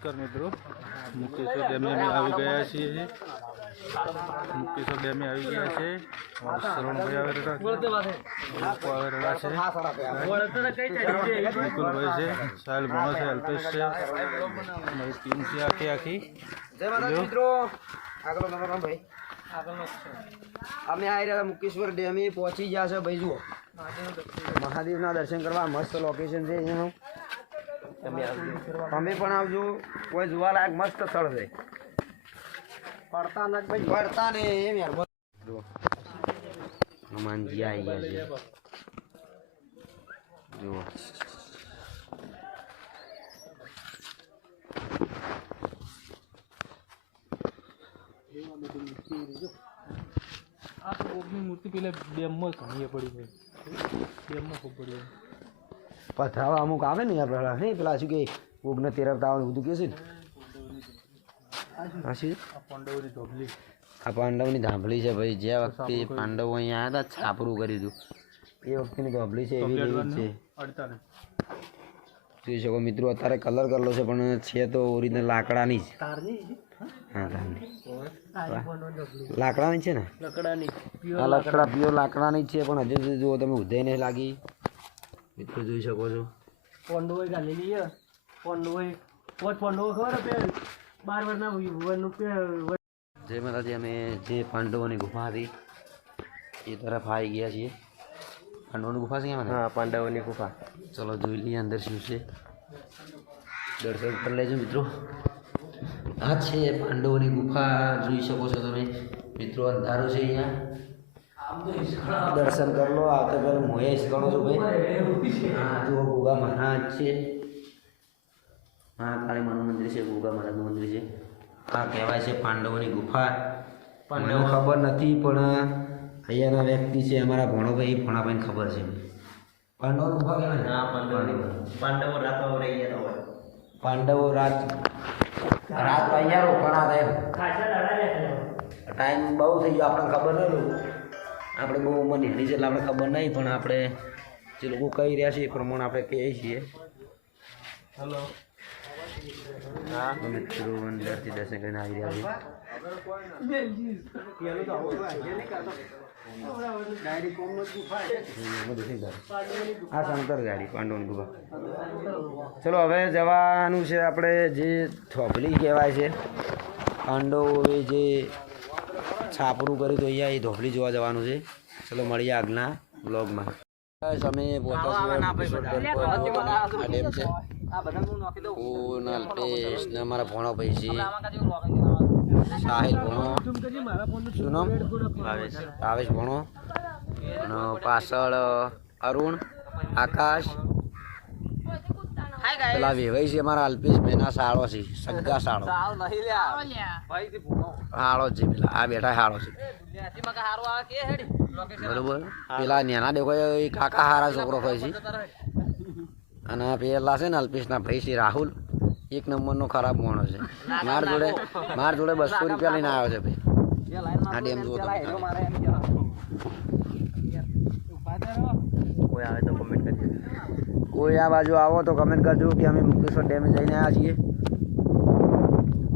નમસ્કાર મિત્રો, મુકેશ્વર ડેમે અમે આવી ગયા છીએ. મુકેશ્વર ડેમે આવી ગયા છે. શરણભાઈ આવેલા છે, નિકુલભાઈ છે, સાહેલ ભણો છે, અલ્પેશ છે, અમારી ટીમ છે આખી. અમે આવી રહ્યા મુકેશ્વર ડેમે પહોંચી ગયા છે ભાઈ. જુઓ મહાદેવના દર્શન કરવા મસ્ત લોકેશન છે અહીંયાનું. તમે પણ આવજો, કોઈ જોવાલાયક મસ્ત સ્થળ છે. પડતા ને એમ યાર. હનુમાનજી આવી ગયા છે. જુઓ મૂર્તિ પેલા ડેમમાં ઘણી પડી ગઈ. ડેમમાં ખૂબ પડી પથરાવા અમુક આવે ને પેલા નહીં પેલા શું કે કોકને તેરવતા આવે બધું કે છે ને. આ પાંડવની ધાંભલી છે ભાઈ. જે વખતે પાંડવો અહીંયા આવ્યા હતા છાપરું કર્યું હતું એ વખતેની ધાંભલી છે. એવી એવી જ છે. જોઈ શકો મિત્રો, અત્યારે કલર કરેલો છે પણ છે તો ઓરિજિનલ લાકડાની જ. હા લાકડાની છે ને. હા લાકડા પ્યોર લાકડાની જ છે પણ હજુ સુધી જુઓ તમે ઉધે નહીં લાગી. મિત્રો જોઈ શકો છો. પાંડવો ગાલેલી છે. પાંડવો ખબર 12 વર્ષના. જય માતાજી. અમે જે પાંડવોની ગુફા હતી એ તરફ આવી ગયા છીએ. પાંડવોની ગુફા છે ક્યાં? હા, પાંડવોની ગુફા. ચલો જોઈ લઈએ અંદર શું છે. દર્શન કરી લેજો મિત્રો. આ છે પાંડવોની ગુફા. જોઈ શકો છો તમે મિત્રો. અંધારું છે અહીંયા. દર્શન કરી લો. આવતા પહેલાં મોહેશ ગણો છો ભાઈ. હા જુઓ ગોગા મહારાજ છે. મહાકાળી માનું મંદિર છે. ગોગા મહારાજનું મંદિર છે. આ કહેવાય છે પાંડવોની ગુફા. મને ખબર નથી પણ અહીંયાના વ્યક્તિ છે અમારા ભણોભાઈ. ભણાભાઈને ખબર છે. પાંડવોની ગુફા કહેવાય ને. પાંડવો રાત રહી ગયા હોય. પાંડવો રાત અહીંયા રોકાણા હતા એમ. ટાઈમ બહુ થઈ ગયો. આપણને ખબર નહીં. આપણે બહુ ઉંમર નીકળી છે એટલે આપણે ખબર નહીં પણ આપણે જે લોકો કહી રહ્યા છે એ પ્રમાણે આપણે કહીએ છીએ. હેલો. મિત્રો અંદરથી દર્શન કરીને આવી રહ્યા છે. આ શંકર ગાડી પાંડવોની ગુફા. ચલો હવે જવાનું છે આપણે. જે ધોબલી કહેવાય છે પાંડવોએ જે છાપરું કર્યું તો અહીંયા એ ધોબલી જોવા જવાનું છે. ચલો મળીએ આગના બ્લોગમાં. અમે અલ્પેશ ને અમારા ભણો ભાઈ છે. સાહિલ ભણો. શું નામ? ભાવેશ ભણો. અને પાછળ અરુણ, આકાશ. પેલા વેવાઈ છે અમારા અલ્પેશ ભાઈના સાળો છે. સગા સાળો હાળો છે. પેલા આ બેઠા હાળો છે બરોબર. પેલા નેના દેખો એ કાકા હારા છોકરો હોય છે. અને પેલા છે ને અલ્પેશના ભાઈ છે રાહુલ. એક નંબરનો ખરાબ માણસ છે. માર જોડે 200 રૂપિયા લઈને આવ્યો છે ભાઈ. આ ડેમ જુઓ તમે. કોઈ આવે તો કમેન્ટ કરજો. કોઈ આ બાજુ આવો તો કમેન્ટ કરજો કે અમે મુકેશ્વર ડેમે જઈને આવ્યા છીએ.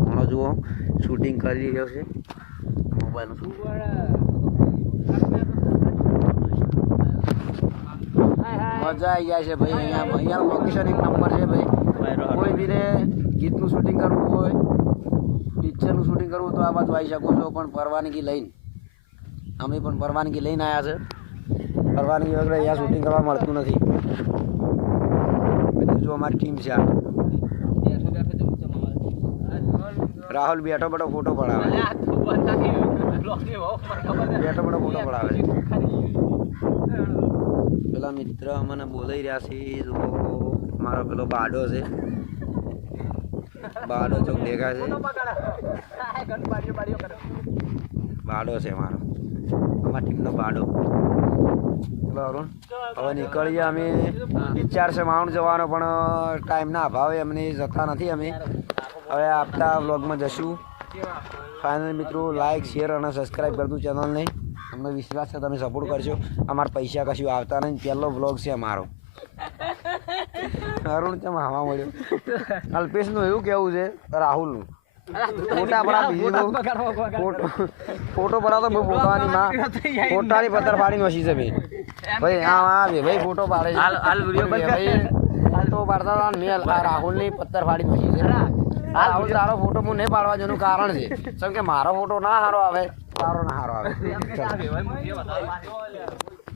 ઘણો જુઓ શૂટિંગ કરી રહ્યો છે મોબાઈલનું. મજા આવી જાય છે ભાઈ. અહીંયાનું લોકેશન એક નંબર છે ભાઈ. કોઈ બીને ગીતનું શૂટિંગ કરવું હોય, પિક્ચરનું શૂટિંગ કરવું તો આ બાજુ આવી શકો છો. પણ પરવાનગી લઈને અમે પણ પરવાનગી લઈને આવ્યા છે. પરવાનગી વગર અહીંયા શૂટિંગ કરવા મળતું નથી. બધું જો અમારી ટીમ છે. રાહુલ બેઠો બેઠો ફોટો પડાવે. બેઠો બેઠો ફોટો પડાવે. પેલા મિત્ર અમને બોલાઈ રહ્યા છે. મારો પેલો બાડો છે. બાડો ચોક દેખાય છે. બાડો છે મારો. અમારી ટીમનો બાડો. ચલો અરુણ હવે નીકળીએ. અમે વિચાર છે માઉન્ટ જવાનો પણ ટાઈમના અભાવે અમને જતા નથી. અમે હવે આપતા વ્લોગમાં જશું. ફાઇનલ મિત્રો લાઇક શેર અને સબસ્ક્રાઈબ કરતું ચેનલને. અમને વિશ્વાસ છે તમે સપોર્ટ કરશો. અમારા પૈસા કશું આવતા નહીં. પહેલો વ્લોગ છે અમારો. અરુણ ચમ હાવા મળ્યો અલ્પેશનું એવું કેવું છે રાહુલનું ફોટા પડા બીજું ફોટો પડા તો ફોટાની માં ફોટાની પથ્થર ફાડીને વસી છે ભાઈ આવે ભાઈ ફોટો પાડે છે ભાઈ ફોટો પાડતા હતા ને મેં રાહુલની પથ્થર ફાડીને વસી છે રાહુલ તારો ફોટો હું નહીં પાડવા જેનું કારણ છે કેમ કે મારો ફોટો ના સારો આવે તારો ના સારો આવે